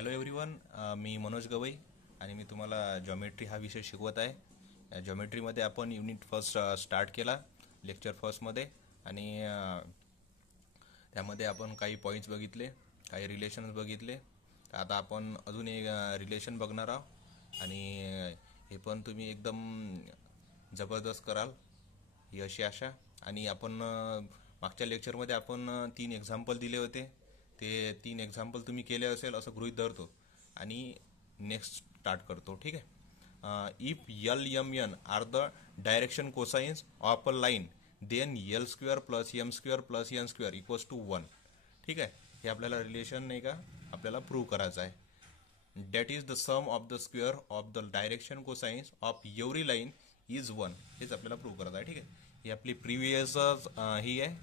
Hello everyone, मी मनोज गवई आणि मी तुम्हाला geometry हा विषय शिकवत आहे. जॉमेट्रीमध्ये आपण युनिट फर्स्ट स्टार्ट केला लेक्चर फर्स्टमध्ये आणि त्यामध्ये आपण काही पॉईंट्स बघितले, काही रिलेशन्स बघितले. तर आता आपण अजून एक रिलेशन बघणार आहोत आणि हे पण तुम्ही एकदम जबरदस्त कराल ही अशी आशा. आणि आपण मागच्या लेक्चरमध्ये आपण 3 एक्झाम्पल दिले होते. ते 3 एक्झाम्पल तुम्ही केले असेल असं गृहीत धरतो आणि नेक्स्ट स्टार्ट करतो. ठीक आहे. If L M N are the direction cosines of a line then L square plus M square plus N square equals to 1. ठीक आहे. हे आपल्याला रिलेशन नाही का आपल्याला प्रूव्ह करायचं आहे. That is the sum of the square of the direction cosines of every line is 1. हेच आपल्याला प्रूव्ह करायचं आहे. ठीक आहे. ही आपली प्रिव्हियस ही आहे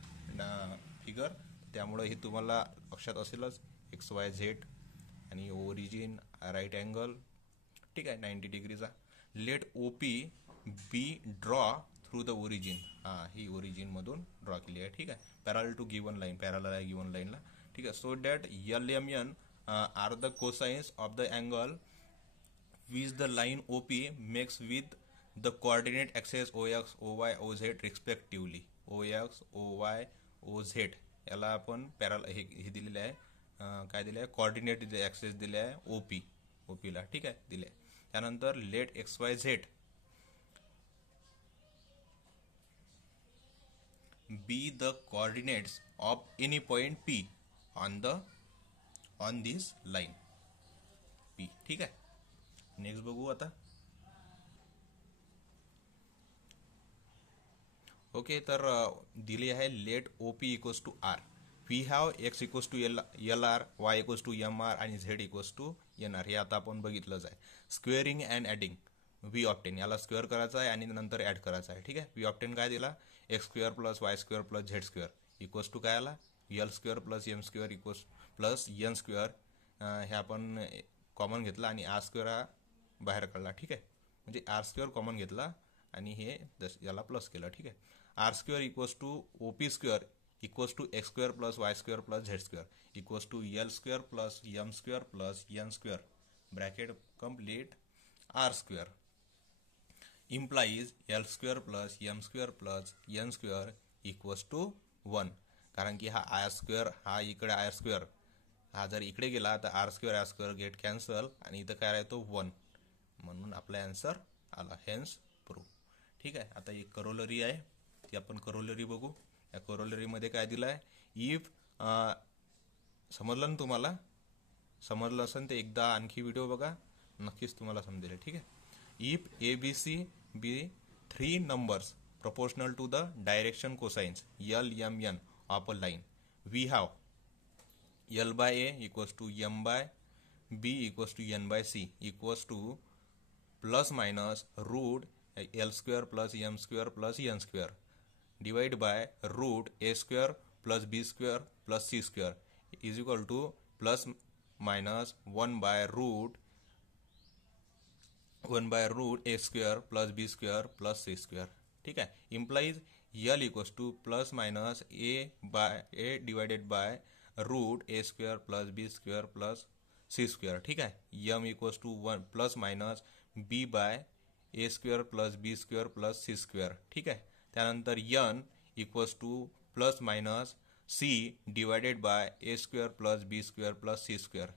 फिगर, त्यामुळे हे तुम्हाला लक्षात असेलच. एक्स वाय झेड आणि ओरिजिन राईट अँगल. ठीक आहे, 90 डिग्रीचा. Let O P be draw through the origin. ही ओरिजिनमधून ड्रॉ केली आहे. ठीक आहे. पॅरल टू गिवन लाईन, पॅरल आहे गिवन लाईनला. ठीक आहे. So that L M N are the cosines of the angle which the line O P makes with the coordinate axes O X O Y O Z respectively. O X O Y O Z याला आपण पॅरल हे दिलेले आहे. काय दिले आहे? Coordinate access दिले आहे ओपीला. ठीक आहे, दिले. त्यानंतर let x y z be the coordinates of any point P on this line P. ठीक आहे. नेक्स्ट बघू आता. ओके, तर दिली आहे let O P equals to R. We have x equals to l r, y equals to m r आणि z equals to n r. हे आता आपण बघितलंच आहे. Squaring and adding we obtain. याला स्क्वेअर करायचा आहे आणि नंतर ॲड करायचा आहे. ठीक आहे. वी ऑप्टेन काय दिला? X square plus Y square plus Z square equals to काय आला? L square plus M square equals plus N square. हे आपण कॉमन घेतला आणि आर स्क्वेअर हा बाहेर काढला. ठीक आहे. म्हणजे आर स्क्वेअर कॉमन घेतला आणि हे याला प्लस केलं. ठीक आहे. R square equals to O P square equals to X square plus Y square plus Z square equals to L square plus M square plus N square bracket complete R square implies L square plus M square plus N square equals to 1. कारण की हा R square हा इकडे R square हा जर इकडे गेला तर आर स्क्वेअर गेट कॅन्सल आणि इथं काय राहतो 1, म्हणून आपला आन्सर आला. Hence prove. ठीक आहे. आता एक करोलरी आहे, ती आपण करोलरी बघू. या करोलरीमध्ये काय दिलं आहे? इफ समजलं ना तुम्हाला? समजलं असेल तर एकदा आणखी व्हिडिओ बघा, नक्कीच तुम्हाला समजेल. ठीक आहे. If A B C be 3 numbers proportional to the direction cosines L, M, N of a line, we have L by A equals to M by B equals to N by C equals to plus minus root L square plus M square plus N square divided by root A square plus B square plus C square is equal to plus minus 1 by root A square plus B square plus C square. ठीक आहे. Implies L equals to plus minus A divided by root A square plus B square plus C square. ठीक आहे. M equals to 1 plus minus B by A square plus B square plus C square. ठीक आहे. त्यानंतर N equals to plus minus C divided by A square plus B square plus C square.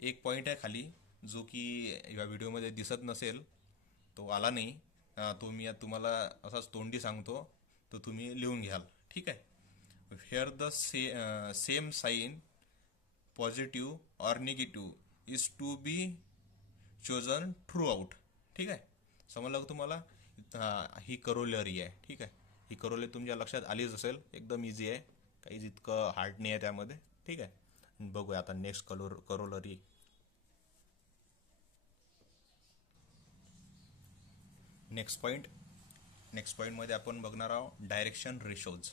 एक point आहे खाली जो की या व्हिडिओमध्ये दिसत नसेल, तो आला नाही. तो मी तुम्हाला असाच तोंडी सांगतो, तो तुम्ही लिहून घ्याल. ठीक आहे. Here the same sign positive or negative is to be chosen throughout. ठीक आहे. समजलं का तुम्हाला? ही करोलरी आहे. ठीक आहे. ही करोलरी तुमच्या लक्षात आलीच असेल. एकदम इझी आहे, काहीच इतकं हार्ड नाही आहे त्यामध्ये. ठीक आहे. बघूया आता नेक्स्ट करोलरी. नेक्स्ट पॉईंटमध्ये आपण बघणार आहोत डायरेक्शन रेशोज.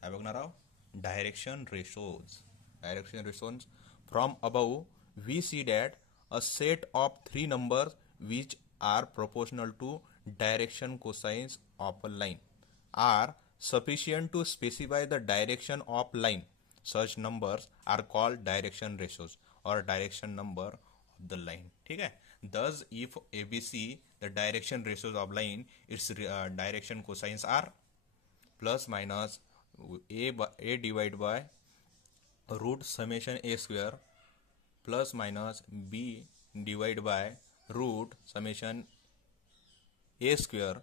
काय बघणार आहोत? Direction ratios. From above we see that a set of 3 numbers which are proportional to direction cosines of a line are sufficient to specify the direction of line such numbers are called direction ratios or direction number of the line. ठीक है. Thus if ABC the direction ratios of line, its direction cosines are plus minus a divided by root summation a square plus minus b divided by root summation a square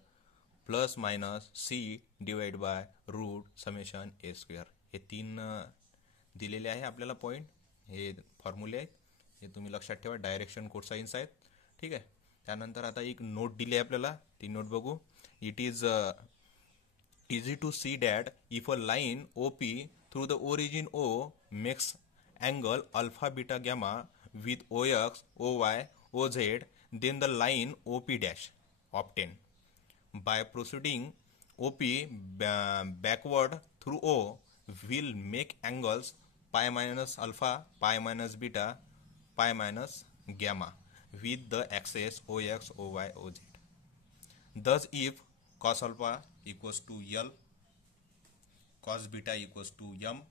plus minus C divide by root summation A square. हे तीन दिलेले आहे आपल्याला point. हे फॉर्म्युले आहेत, हे तुम्ही लक्षात ठेवा. डायरेक्शन कोसाइन्स आहेत. ठीक आहे. त्यानंतर आता एक नोट दिली आहे आपल्याला, ती नोट बघू. It is easy to see that if a line OP through the origin O makes angle alpha beta gamma with OX, OY, OZ, then the line OP dash obtain. By proceeding OP backward through O will make angles pi minus alpha, pi minus beta, pi minus gamma with the axes OX, OY, OZ. Thus if cos alpha equals to L, cos beta equals to M,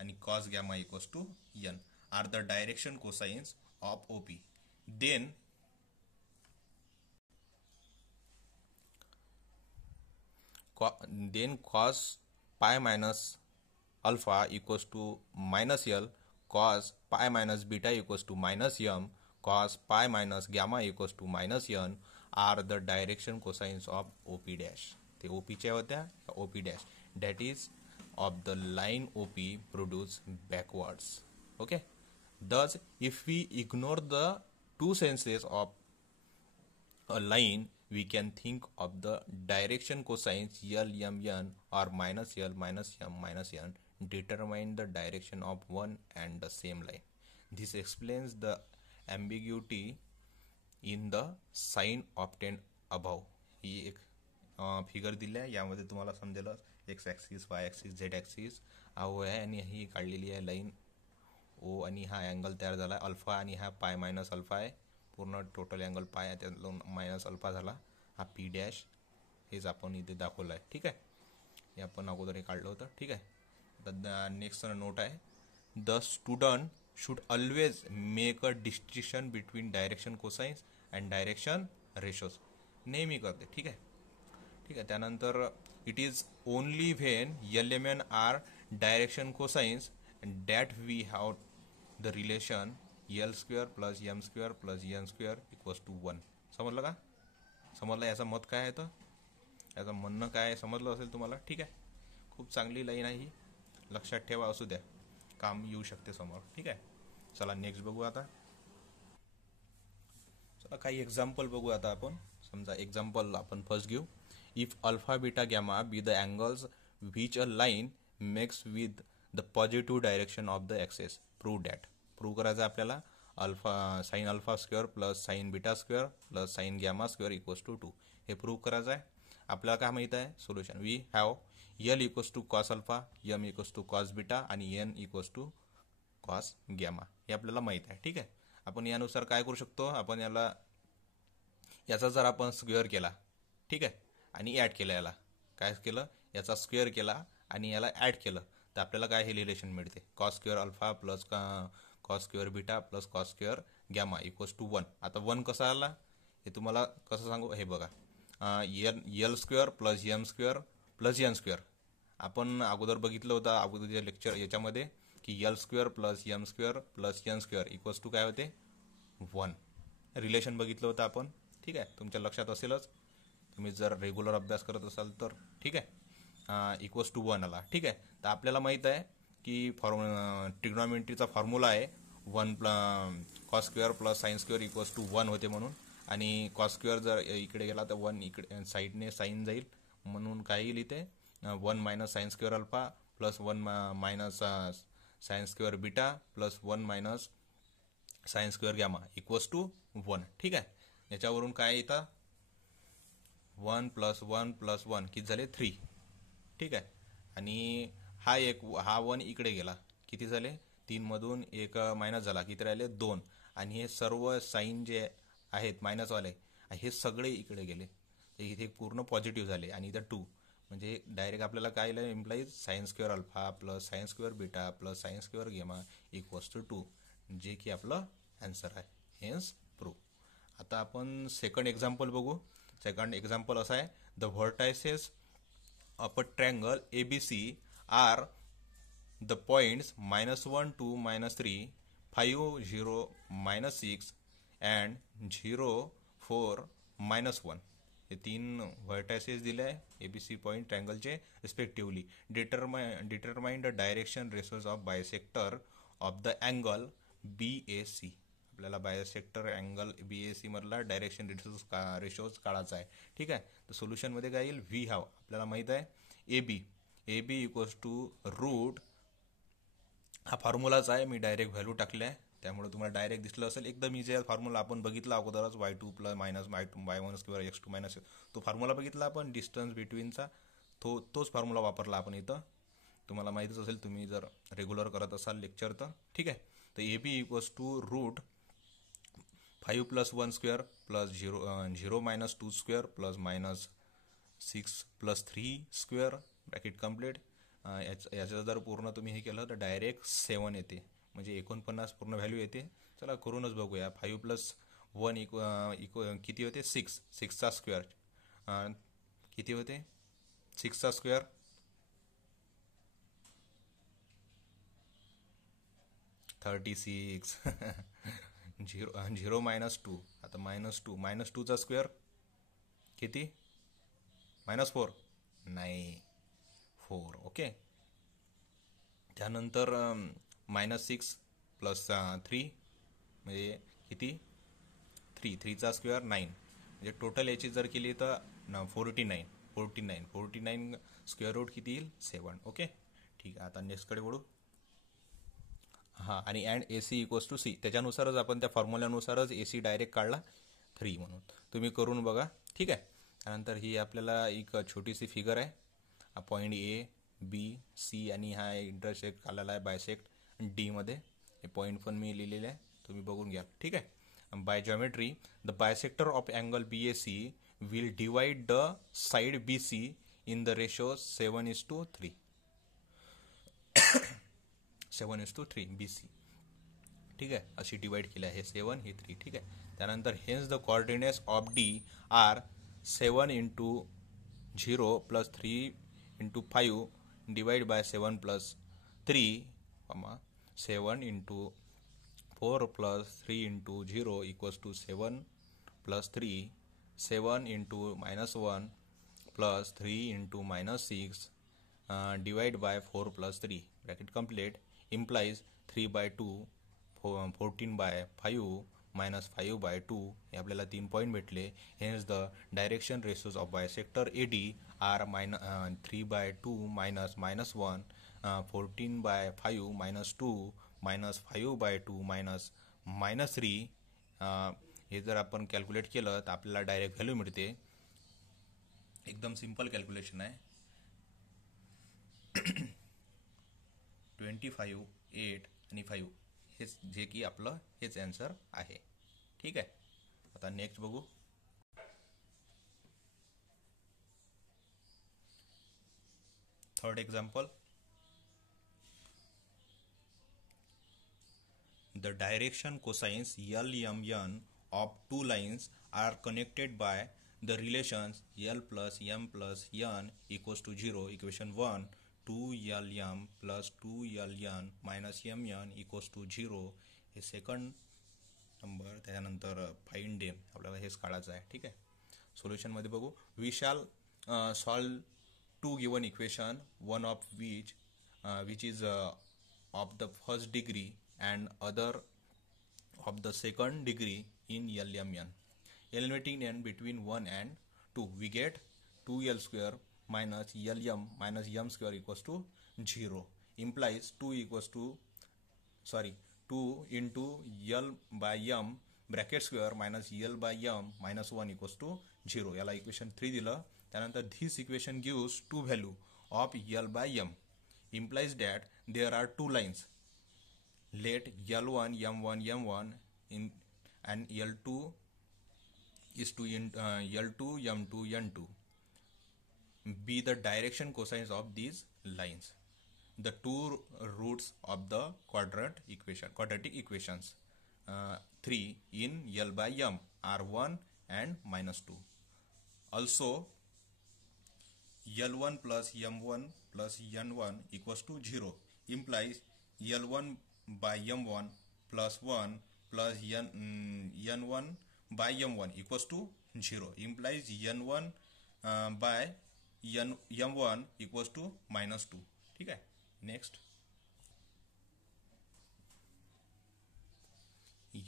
and cos gamma equals to N are the direction cosines of OP, then cos pi minus alpha equals to minus L, cos pi minus beta equals to minus M, cos pi minus gamma equals to minus N are the direction cosines of OP dash. ते OP च्या होत्या, OP dash, that is of the line OP produced backwards. Okay. Thus if we ignore the two senses of a line, we can think of the direction cosines L, M, N or minus L, minus M, minus N determine the direction of one and the same line. This explains the ambiguity in the sign obtained above. ही एक figure दिली आहे, यामध्ये तुम्हाला समजेल x axis, Y axis, Z axis हा ओ आहे आणि ही काढलेली आहे लाईन ओ, आणि हा अँगल तयार झाला आहे अल्फा, आणि हा पाय मायनस अल्फा आहे. पूर्ण टोटल अँगल पाय आहे, त्यातला मायनस अल्फा झाला. हा पी डॅश, हेच आपण इथे दाखवलं आहे. ठीक आहे. हे आपण अगोदर हे काढलं होतं. ठीक आहे. तर नेक्स्ट नोट आहे, the student should always make a distinction between direction cosines and direction ratios. नेहमी करते. ठीक आहे. ठीक आहे. त्यानंतर it is only when L M N are direction cosines that we have the relation L square plus M square plus N square equals to 1. समजलं का? समजलं याचं मत काय आहे, तर याचं म्हणणं काय समजलं असेल तुम्हाला. ठीक आहे. खूप चांगली लाईन आहे ही, लक्षात ठेवा, असू द्या, काम येऊ शकते समोर. ठीक आहे. चला नेक्स्ट बघू आता. चला काही एक्झाम्पल बघू आता आपण. समजा एक्झाम्पल आपण फर्स्ट घेऊ. If alpha beta gamma be the angles which a line makes with the positive direction of the axes, prove that. Prove करायचं आपल्याला alpha sine alpha square plus sine beta square plus sine gamma square equals to 2. हे prove करायचं आहे. आपल्याला काय माहीत आहे solution. We have l equals to cos alpha, m equals to cos beta आणि n equals to cos gamma. हे आपल्याला माहीत आहे. ठीक आहे. आपण यानुसार काय करू शकतो, आपण याचा जर आपण स्क्वेअर केला, ठीक आहे, आणि ॲड केलं, याला काय केलं, याचा स्क्वेअर केला आणि याला ॲड केलं, तर आपल्याला काय हे रिलेशन मिळते, cos square alpha plus cos square beta plus cos square gamma equals to 1. आता 1 कसा आला हे तुम्हाला कसं सांगू, हे बघा. L square plus M square plus N square आपण अगोदर बघितलं होतं अगोदरच्या लेक्चर याच्यामध्ये, की L square plus M square plus N square equals to काय होते, 1. रिलेशन बघितलं होतं आपण. ठीक आहे. तुमच्या लक्षात असेलच, तुम्ही जर रेग्युलर अभ्यास करत असाल तर. ठीक आहे. इक्वल्स टू 1 आला. ठीक आहे. तर आपल्याला माहीत आहे की ट्रिग्नॉमेट्रीचा फॉर्म्युला आहे 1 cos square plus sine square equals to 1 होते म्हणून. आणि कॉस स्क्वेअर जर इकडे गेला तर 1 इकडे साईडने साईन जाईल, म्हणून काय येईल इथे 1 minus sine square alpha plus 1 minus sine square beta plus 1 minus sine square gamma equals to 1. ठीक आहे. याच्यावरून काय येतं 1 प्लस 1 प्लस 1 किती झाले 3. ठीक आहे. आणि हा 1 इकडे गेला, किती झाले 3 मधून 1 मायनस झाला, किती राहिले 2. आणि हे सर्व साईन जे आहेत मायनसवाले हे सगळे इकडे गेले, इथे पूर्ण पॉझिटिव्ह झाले आणि इथं 2. म्हणजे डायरेक्ट आपल्याला काय implies sine square alpha plus sine square beta plus sine square gamma equals to 2, जे की आपलं आन्सर आहे. Hence prove. आता आपण सेकंड एक्झाम्पल बघू. सेकंड एक्झाम्पल असं आहे, the vertices of a triangle ABC are the points -1 to -3, 5 0 -6 and 0 4 -1. हे तीन व्हर्टायसेस दिले आहे ABC पॉईंट ट्रँगलचे respectively. Determine the direction ratios of bisector of the angle BAC. आपल्याला बायसेक्टर अँगल BAC मधला डायरेक्शन रेशोज काढायचा आहे. ठीक आहे. तर सोल्युशनमध्ये काय येईल, व्ही हाव आपल्याला माहीत आहे AB इक्वल्स टू रूट, हा फॉर्म्युलाच आहे, मी डायरेक्ट व्हॅल्यू टाकली आहे त्यामुळे तुम्हाला डायरेक्ट दिसलं असेल. एकदम इझी आहे फॉर्म्युला, आपण बघितला अगोदरच y2 plus minus y1 square x2 minus, तो फॉर्म्युला बघितला आपण डिस्टन्स बिटवीनचा, तोच फॉर्म्युला वापरला आपण इथं. तुम्हाला माहितीच असेल तुम्ही जर रेग्युलर करत असाल लेक्चर तर. ठीक आहे. तर AB equals to root 5 + 1 square plus 0 - 2 square plus -6 + 3 square bracket complete. याचं जर पूर्ण तुम्ही हे केलं तर डायरेक्ट 7 येते, म्हणजे 49 पूर्ण व्हॅल्यू येते. चला करूनच बघूया. 5 + 1 किती होते, 6. 6चा स्क्वेअर किती होते, 6चा स्क्वेअर 36. 0 - 2, आता -2चा स्क्वेअर किती, -4 नाही 4. ओके. त्यानंतर -6 + 3 म्हणजे किती, 3चा स्क्वेअर 9, म्हणजे टोटल याची जर केली तर 49 स्क्वेअर रूट किती येईल, 7. ओके. ठीक आहे. आता नेक्स्टकडे वळू. हां, आणि and AC equals to C, त्याच्यानुसारच आपण त्या फॉर्म्युल्यानुसारच AC डायरेक्ट काढला 3 म्हणून. तुम्ही करून बघा. ठीक आहे. त्यानंतर ही आपल्याला एक छोटीशी फिगर आहे. हा पॉईंट ABC आणि हा इंटरसेक्ट आलेला आहे बायसेक्ट D मध्ये. हे पॉईंट पण मी लिहिलेले आहे, तुम्ही बघून घ्या. ठीक आहे. By geometry the bisector of angle BAC will divide the side BC in the ratio 7:3. 7:3 BC. ठीक आहे. अशी डिवाइड केली आहे, 7 हे 3. ठीक आहे. त्यानंतर hence the coordinates of D are 7 × 0 + 3 × 5 divide by 7 + 3, 7 × 4 + 3 × 0 equals to 7 + 3, 7 × -1 + 3 × -6 divide by 4 + 3 bracket complete implies 3/2, 14/5 -5/2. हे आपल्याला 3 पॉईंट भेटले. Hence the direction ratios of bisector AD are 3/2 -1, 14/5 -2 -5/2 -3. हे जर आपण कॅल्क्युलेट केलं तर आपल्याला डायरेक्ट व्हॅल्यू मिळते. एकदम सिंपल कॅल्क्युलेशन आहे. 25, 8 आणि 5, हेच जे की आपलं हेच आन्सर आहे. ठीक आहे. आता नेक्स्ट बघू. Third example, the direction cosines LMN of two lines are connected by the relations L plus M plus N equals to 0. Equation 1, 2LM plus 2LN minus MN equals to 0. हे second number. त्याच्यानंतर find डेम आपल्याला हेच काढायचं आहे. ठीक आहे. सोल्युशनमध्ये बघू. We shall solve 2 given equation, one of which is of the first degree and other of the second degree in LMN. Eliminating n between 1 and 2, we get 2L square minus LM minus M square equals to 0. Implies 2 into L by M bracket square minus L by M minus 1 equals to 0. याला equation 3 दिलं. त्यानंतर this equation gives two value of L by M. Implies that there are two lines. Let L1 M1 M1 in and L2 is to L2 M2 N2 be the direction cosines of these lines. The two roots of the quadratic equations 3 in L by M are 1 and -2. Also, L1 plus M1 plus N1 equals to 0 implies L1 by M1 plus 1 plus N1 by M1 equals to 0 implies N1 by M1 equals to -2. ठीक है. Next,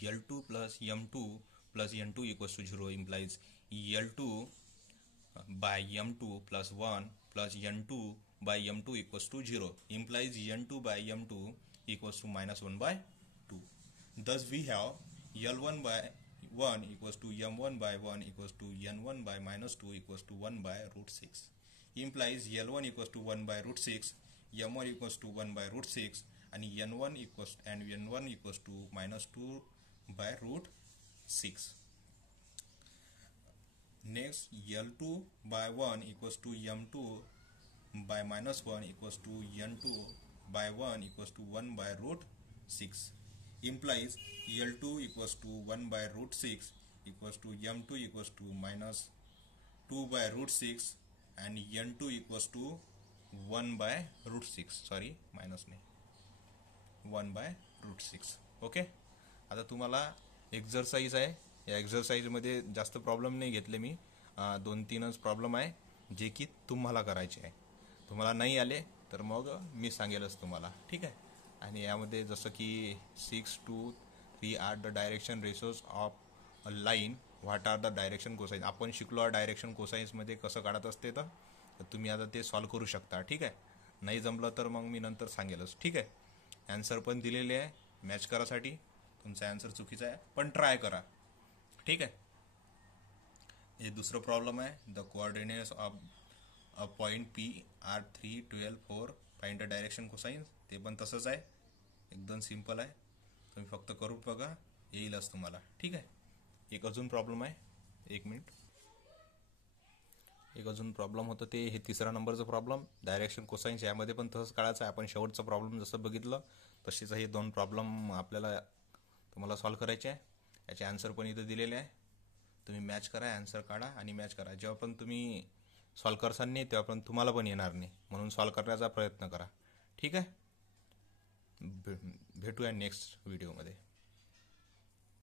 L2 plus M2 plus N2 equals to 0 implies L2 by M2 plus 1 plus N2 by M2 equals to 0 implies N2 by M2 equals to -1 by 2. Thus we have L1 by 1 equals to M1 by 1 equals to N1 by -2 equals to 1 by √6 implies L1 equals to 1 by √6, M1 equals to 1 by √6 and N1 equals to -2 by √6. Next, L2 by 1 equals to M2 by -1 equals to N2 by 1 equals to 1 by √6 implies L2 equals to 1 by √6 equals to M2 equals to -2 by √6 and N2 equals to 1 by √6. Sorry minus नाही, 1 by √6. Okay. आता तुम्हाला exercise आहे. या एक्झरसाइजमध्ये जास्त problem नाही घेतले मी, 2-3च problem आहे जे की तुम्हाला करायचे आहे. तुम्हाला नाही आले तर मग मी सांगेलच तुम्हाला. ठीक आहे. आणि यामध्ये जसं की 6, 2, 3 are the direction ratios of a line. What are the direction cosines. आपण शिकलो डायरेक्शन कोसाईन्समध्ये कसं काढत असते, तर तुम्ही आता ते सॉल्व करू शकता. ठीक आहे. नाही जमलं तर मग मी नंतर सांगेलच. ठीक आहे. ॲन्सर पण दिलेले आहे मॅच करासाठी. तुमचा ॲन्सर चुकीचा आहे पण ट्राय करा. ठीक आहे. हे दुसरं प्रॉब्लेम आहे. The coordinates of a point P are 3, 12, 4. Find the direction cosines. ते पण तसंच आहे, एकदम सिंपल आहे. तुम्ही फक्त करून बघा, येईलच तुम्हाला. ठीक आहे. एक अजून प्रॉब्लेम आहे, 1 मिनिट. एक अजून प्रॉब्लेम होतं ते हे 3रा नंबरचं प्रॉब्लेम डायरेक्शन कोसाईन्स. यामध्ये पण तसंच काढायचं आहे. आपण शेवटचा प्रॉब्लेम जसं बघितलं तसेच हे 2 प्रॉब्लेम आपल्याला तुम्हाला सॉल्व करायचे आहे. याचे आन्सर पण इथं दिलेले आहे. तुम्ही मॅच करा, आन्सर काढा आणि मॅच करा. जेव्हा पण तुम्ही सॉल्व करसाल नाही तेव्हा पण तुम्हाला पण येणार नाही, म्हणून सॉल्व करण्याचा प्रयत्न करा. ठीक आहे. भेटूया नेक्स्ट व्हिडिओमध्ये.